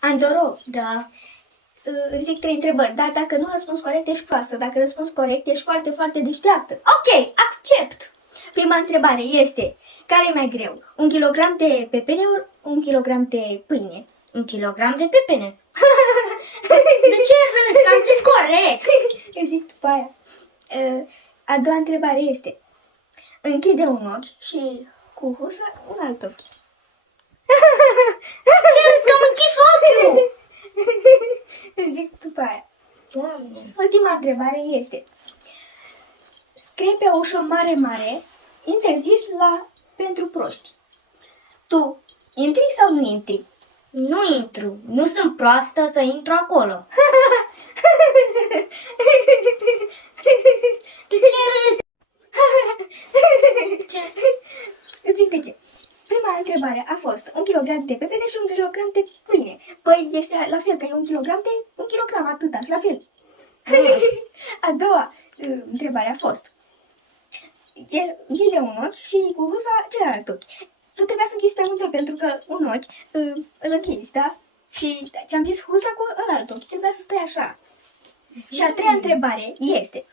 Andoro, Da. zic 3 întrebări, dar dacă nu răspunzi corect, ești proastă. Dacă răspunzi corect, ești foarte, foarte deșteaptă. Ok, accept! Prima întrebare este, care e mai greu? 1 kilogram de pepene ori 1 kilogram de pâine? 1 kilogram de pepene. De ce râzi? Că am zis corect. Zic după aia. A doua întrebare este, închide un ochi și cu husa un alt ochi. Ce râzi că am închis ochiul? Zic după aia. Doamne. Ultima întrebare este, scrie pe o ușă mare, mare, interzis pentru proști. Tu intri sau nu intri? Nu intru. Nu sunt proastă să intru acolo. De ce râzi? Ce? Îți zic de ce. Prima întrebare a fost 1 kilogram de pepene și 1 kilogram de pâine. Păi este la fel, că e 1 kilogram de 1 kilogram, atâta, la fel. A doua întrebare a fost, închide un ochi și cu husa celălalt ochi. Tu trebuia să închizi pe amândoi, pentru că un ochi îl închizi, da? Și ți-am zis husa cu ălalt ochi, trebuia să stai așa. Și a treia întrebare este,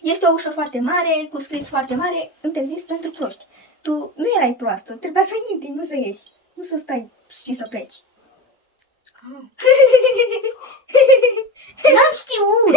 este o ușă foarte mare, cu scris foarte mare, interzis pentru proști. Tu nu erai proastă, trebuia să intri, nu să ieși, nu să stai și să pleci. N-am știut.